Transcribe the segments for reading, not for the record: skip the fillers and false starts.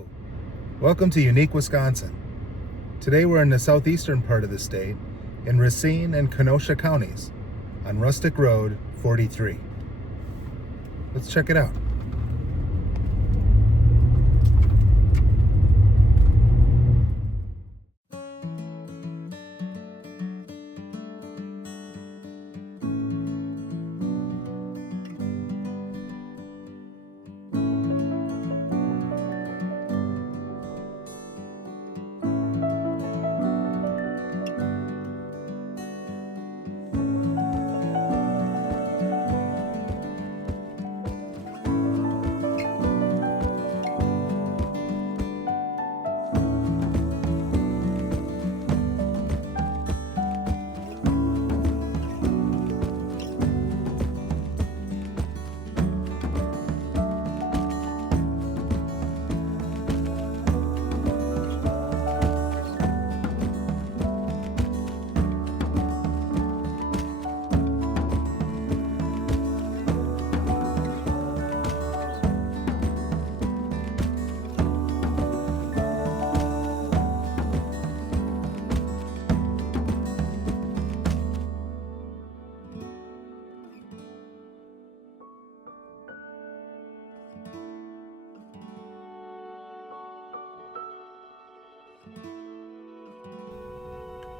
Hello, welcome to Unique Wisconsin. Today we're in the southeastern part of the state in Racine and Kenosha counties on Rustic Road 43. Let's check it out.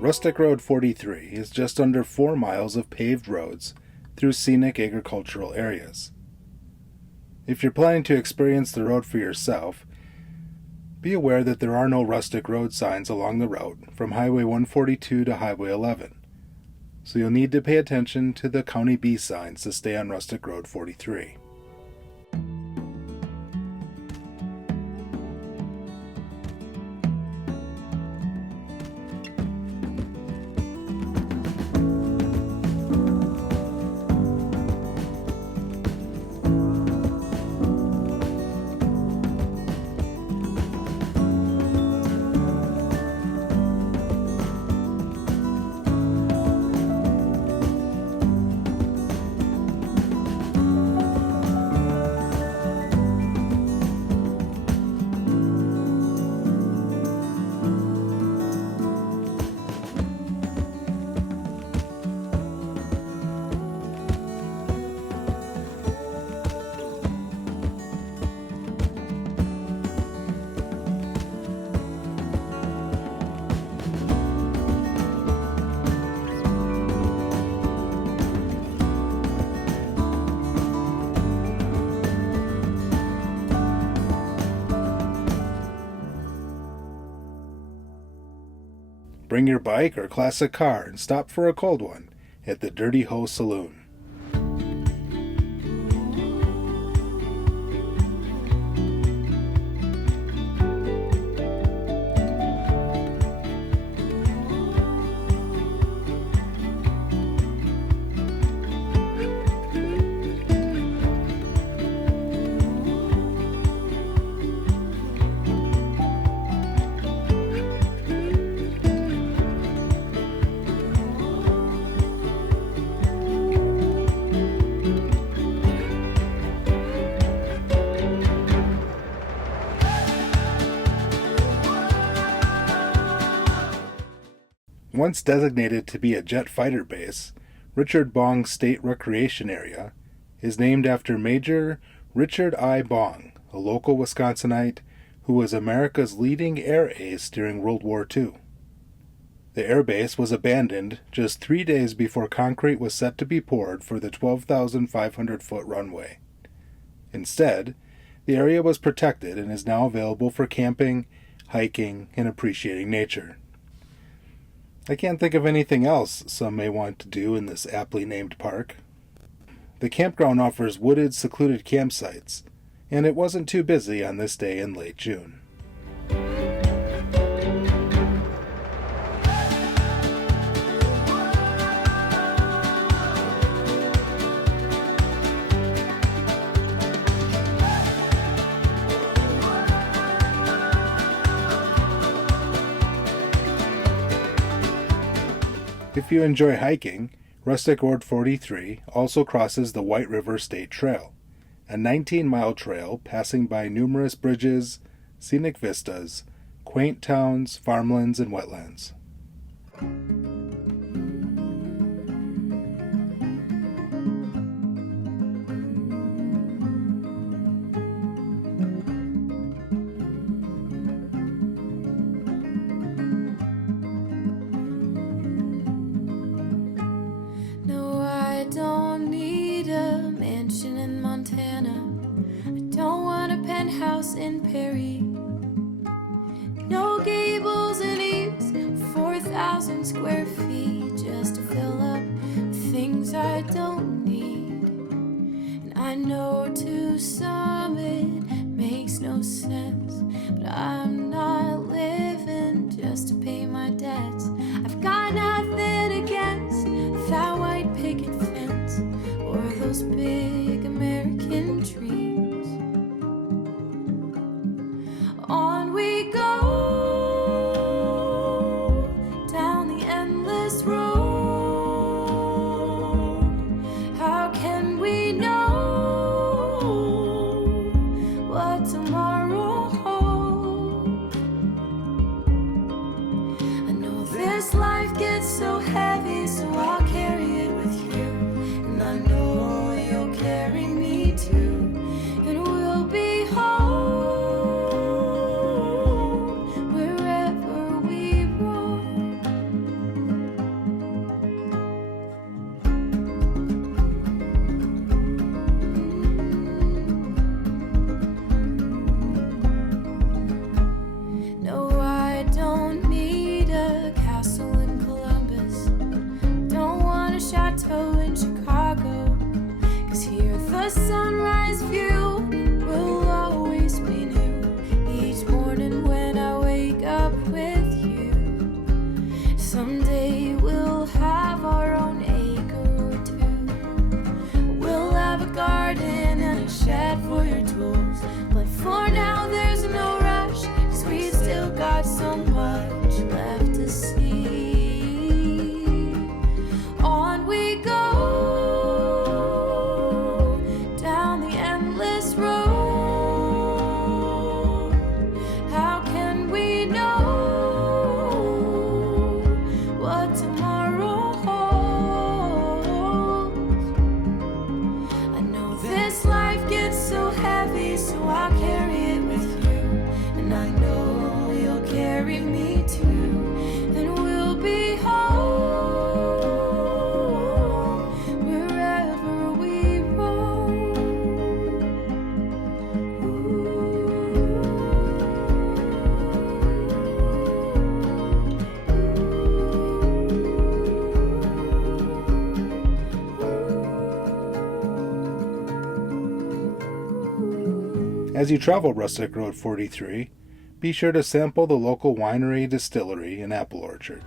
Rustic Road 43 is just under 4 miles of paved roads through scenic agricultural areas. If you're planning to experience the road for yourself, be aware that there are no rustic road signs along the route from Highway 142 to Highway 11, so you'll need to pay attention to the County B signs to stay on Rustic Road 43. Bring your bike or classic car and stop for a cold one at the Dirty Hoe Saloon. Once designated to be a jet fighter base, Richard Bong State Recreation Area is named after Major Richard I. Bong, a local Wisconsinite who was America's leading air ace during World War II. The air base was abandoned just 3 days before concrete was set to be poured for the 12,500-foot runway. Instead, the area was protected and is now available for camping, hiking, and appreciating nature. I can't think of anything else some may want to do in this aptly named park. The campground offers wooded, secluded campsites, and it wasn't too busy on this day in late June. If you enjoy hiking, Rustic Road 43 also crosses the White River State Trail, a 19-mile trail passing by numerous bridges, scenic vistas, quaint towns, farmlands, and wetlands. No, I don't need a mansion in Montana. I don't want a penthouse in Perry. No gables and eaves, 4,000 square feet just to fill up with things I don't need. And I know to some it makes no sense, but I'm not living just to pay my debts. I've got nothing against that white picket fence or those big American trees. On we go down the endless road. How can we know what tomorrow holds? I know this life gets so heavy, so I'll carry it with you. And I know you'll carry me too. And we'll be home wherever we roam. No, I don't need a castle in Columbus. Don't want a chateau in Chicago. 'Cause here the sunrise view will always be new. Each morning when I wake up with you. Someday we'll have our own acre or two. We'll have a garden and a shed for your tools. But for now there's no rush, 'cause we've still got so much left to see. On we go down the endless road. How can we know what tomorrow holds? I know this life gets so heavy, so I'll carry it with you. And I know you'll carry me too. And we'll be home wherever we roam. As you travel Rustic Road 43, be sure to sample the local winery, distillery, and apple orchard.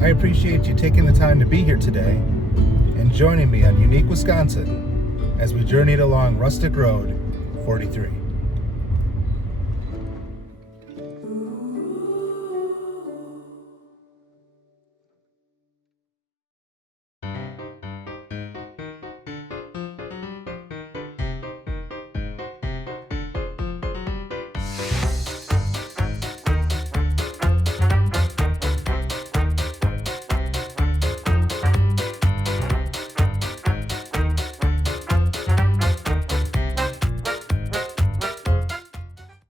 I appreciate you taking the time to be here today and joining me on Unique Wisconsin as we journeyed along Rustic Road 43.